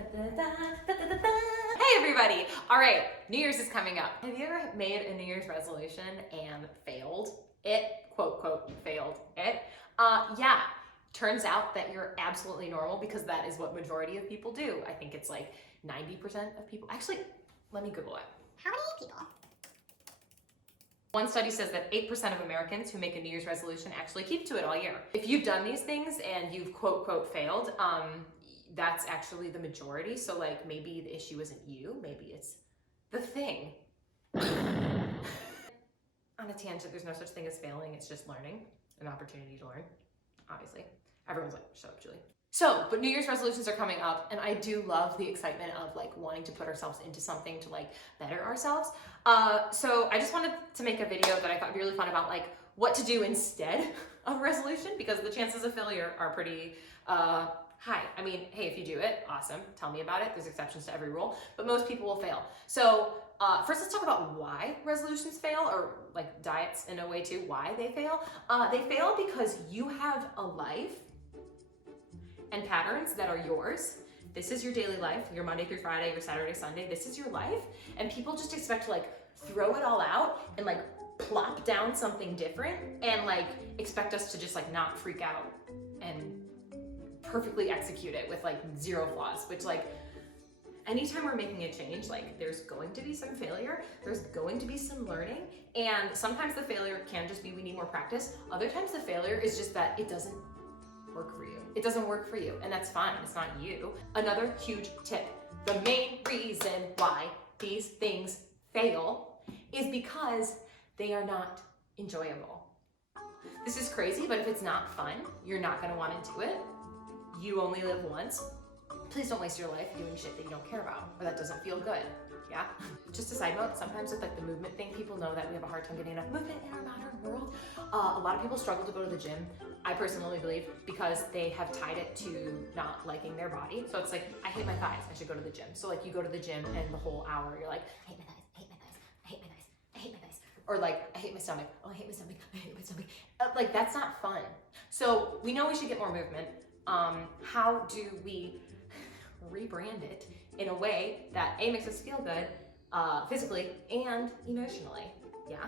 Hey everybody! Alright, New Year's is coming up. Have you ever made a New Year's resolution and failed it? Quote, quote, failed it? Yeah. Turns out that you're absolutely normal because that is what majority of people do. I think it's like 90% of people. Actually, let me Google it. How many people? One study says that 8% of Americans who make a New Year's resolution actually keep to it all year. If you've done these things and you've quote, quote, failed, that's actually the majority. So like maybe the issue isn't you, maybe it's the thing. On a tangent, there's no such thing as failing, it's just learning, an opportunity to learn, obviously. Everyone's like, shut up, Julie. So, but New Year's resolutions are coming up, and I do love the excitement of like wanting to put ourselves into something to like better ourselves. So I just wanted to make a video that I thought would be really fun about like what to do instead of a resolution, because the chances of failure are pretty high. I mean, hey, if you do it, awesome, tell me about it. There's exceptions to every rule, but most people will fail. So first let's talk about why resolutions fail, or like diets in a way too, why they fail. They fail because you have a life and patterns that are yours. This is your daily life, your Monday through Friday, your Saturday, Sunday, this is your life. And people just expect to like throw it all out and like plop down something different and like expect us to just like not freak out and perfectly execute it with like zero flaws, which like anytime we're making a change, like there's going to be some failure, there's going to be some learning, and sometimes the failure can just be we need more practice. Other times the failure is just that it doesn't work for you. It doesn't work for you, and that's fine, it's not you. Another huge tip, the main reason why these things fail is because they are not enjoyable. This is crazy, but if it's not fun, you're not gonna wanna do it. You only live once. Please don't waste your life doing shit that you don't care about or that doesn't feel good, yeah? Just a side note, sometimes with like the movement thing, people know that we have a hard time getting enough movement in our modern world. A lot of people struggle to go to the gym, I personally believe, because they have tied it to not liking their body. So it's like, I hate my thighs, I should go to the gym. So like you go to the gym and the whole hour you're like, I hate my thighs, I hate my thighs, I hate my thighs, I hate my thighs. Or like, I hate my stomach, oh I hate my stomach, I hate my stomach. Like that's not fun. So we know we should get more movement. How do we rebrand it in a way that A, makes us feel good physically and emotionally? Yeah.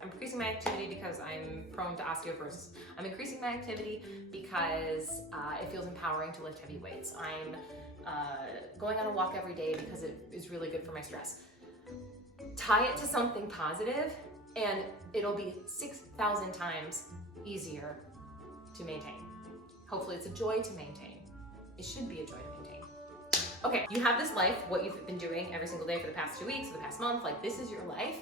I'm increasing my activity because I'm prone to osteoporosis. I'm increasing my activity because it feels empowering to lift heavy weights. I'm going on a walk every day because it is really good for my stress. Tie it to something positive and it'll be 6,000 times easier to maintain. Hopefully it's a joy to maintain. It should be a joy to maintain. Okay, you have this life, what you've been doing every single day for the past 2 weeks, for the past month, like this is your life.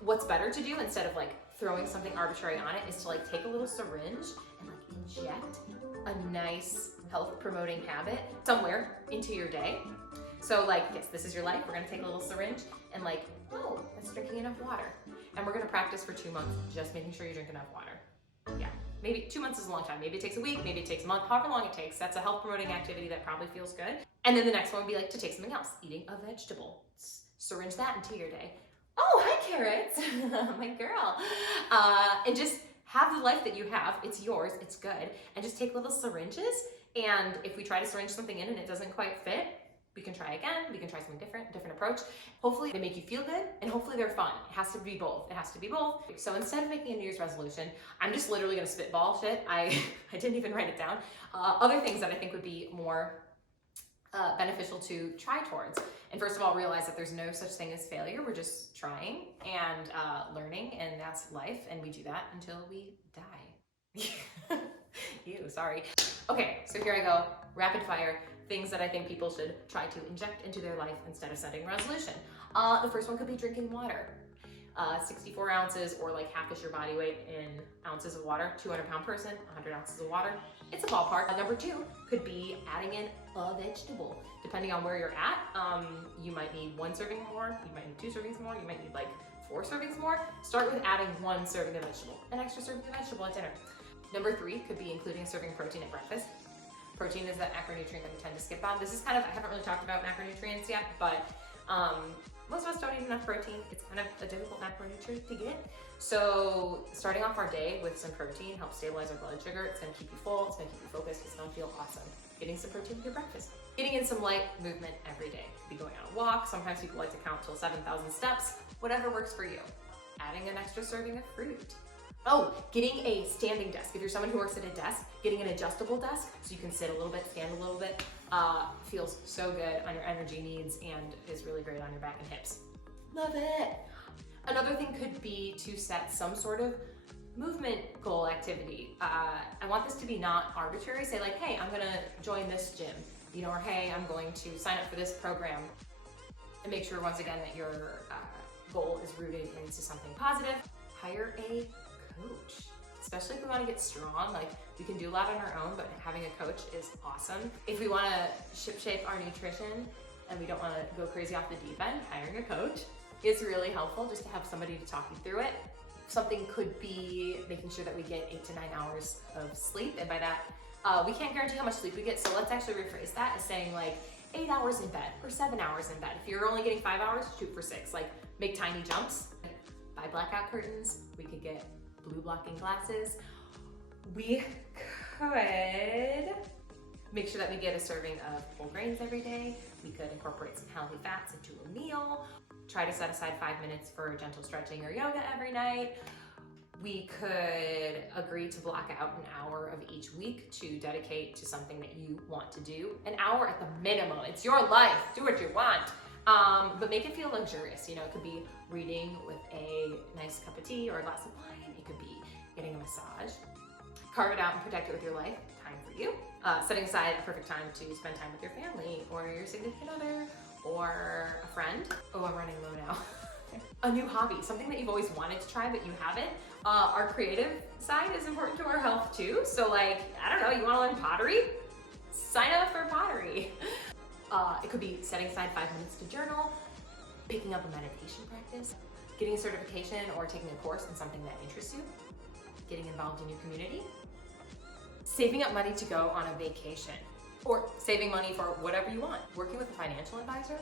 What's better to do instead of like throwing something arbitrary on it is to like take a little syringe and like inject a nice health promoting habit somewhere into your day. So like, yes, this is your life. We're gonna take a little syringe and like, oh, that's drinking enough water. And we're gonna practice for 2 months, just making sure you drink enough water. Yeah, maybe 2 months is a long time. Maybe it takes a week, maybe it takes a month, however long it takes. That's a health promoting activity that probably feels good. And then the next one would be like to take something else, eating a vegetable. Syringe that into your day. Oh, hi carrots, my girl. And just have the life that you have, it's yours, it's good. And just take little syringes, and if we try to syringe something in and it doesn't quite fit, we can try again, we can try something different approach. Hopefully they make you feel good, and hopefully they're fun. It has to be both, it has to be both. So instead of making a New Year's resolution, I'm just literally gonna spitball shit. I didn't even write it down. Other things that I think would be more beneficial to try towards. And first of all, realize that there's no such thing as failure. We're just trying and learning, and that's life, and we do that until we die. Ew, sorry. Okay, so here I go, rapid fire, things that I think people should try to inject into their life instead of setting a resolution. The first one could be drinking water. 64 ounces, or like half-ish your body weight in ounces of water. 200-pound person, 100 ounces of water. It's a ballpark. Number 2 could be adding in a vegetable. Depending on where you're at, you might need 1 serving more, you might need 2 servings more, you might need like 4 servings more. Start with adding 1 serving of vegetable, an extra serving of vegetable at dinner. Number 3 could be including a serving of protein at breakfast. Protein is that macronutrient that we tend to skip on. This is kind of, I haven't really talked about macronutrients yet, but Most of us don't eat enough protein. It's kind of a difficult macronutrient to get. So starting off our day with some protein helps stabilize our blood sugar. It's gonna keep you full, it's gonna keep you focused, it's gonna feel awesome. Getting some protein with your breakfast. Getting in some light movement every day. Be going on a walk, sometimes people like to count till 7,000 steps, whatever works for you. Adding an extra serving of fruit. Oh, getting a standing desk. If you're someone who works at a desk, getting an adjustable desk so you can sit a little bit, stand a little bit, feels so good on your energy needs and is really great on your back and hips. Love it. Another thing could be to set some sort of movement goal activity. I want this to be not arbitrary. Say like, hey, I'm gonna join this gym, you know, or hey, I'm going to sign up for this program. And make sure once again that your goal is rooted into something positive. Hire a coach, especially if we want to get strong. Like, we can do a lot on our own, but having a coach is awesome. If we want to ship-shape our nutrition and we don't want to go crazy off the deep end, hiring a coach is really helpful, just to have somebody to talk you through it. Something could be making sure that we get 8 to 9 hours of sleep, and by that, we can't guarantee how much sleep we get, so let's actually rephrase that as saying like 8 hours in bed or 7 hours in bed. If you're only getting 5 hours, shoot for 6. Like, make tiny jumps. Buy blackout curtains. We could get blue blocking glasses. We could make sure that we get a serving of whole grains every day. We could incorporate some healthy fats into a meal. Try to set aside 5 minutes for gentle stretching or yoga every night. We could agree to block out an hour of each week to dedicate to something that you want to do. An hour at the minimum. It's your life. Do what you want. But make it feel luxurious. You know, it could be reading with a nice cup of tea or a glass of wine. It could be getting a massage. Carve it out and protect it with your life. Time for you. Setting aside a perfect time to spend time with your family or your significant other or a friend. Oh, I'm running low now. A new hobby, something that you've always wanted to try but you haven't. Our creative side is important to our health too. So like, I don't know, you wanna learn pottery? Sign up for pottery. It could be setting aside 5 minutes to journal, picking up a meditation practice, getting a certification or taking a course in something that interests you, getting involved in your community, saving up money to go on a vacation, or saving money for whatever you want. Working with a financial advisor,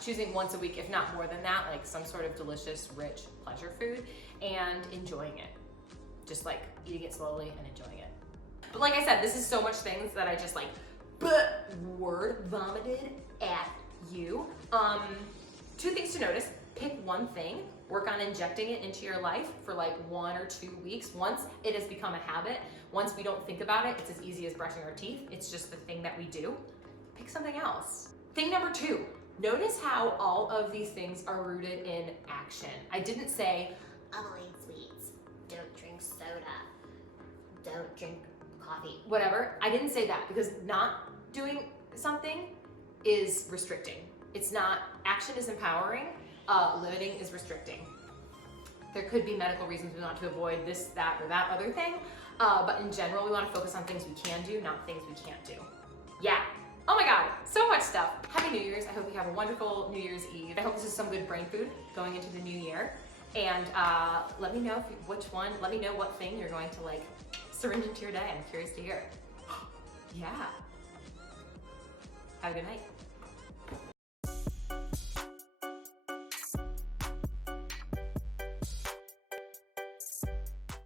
choosing once a week, if not more than that, like some sort of delicious, rich pleasure food, and enjoying it. Just like eating it slowly and enjoying it. But like I said, this is so much things that I just like word vomited at you. 2 things to notice. Pick one thing, work on injecting it into your life for like 1 or 2 weeks. Once it has become a habit, once we don't think about it, it's as easy as brushing our teeth. It's just the thing that we do. Pick something else. Thing number 2, notice how all of these things are rooted in action. I didn't say, avoid sweets, don't drink soda, don't drink coffee, whatever. I didn't say that because not doing something is restricting. It's not, action is empowering, limiting is restricting. There could be medical reasons we want to avoid this, that, or that other thing, but in general, we want to focus on things we can do, not things we can't do. Yeah. Oh my God, so much stuff. Happy New Year's. I hope you have a wonderful New Year's Eve. I hope this is some good brain food going into the new year. And let me know let me know what thing you're going to like syringe into your day. I'm curious to hear. Yeah. Have a good night.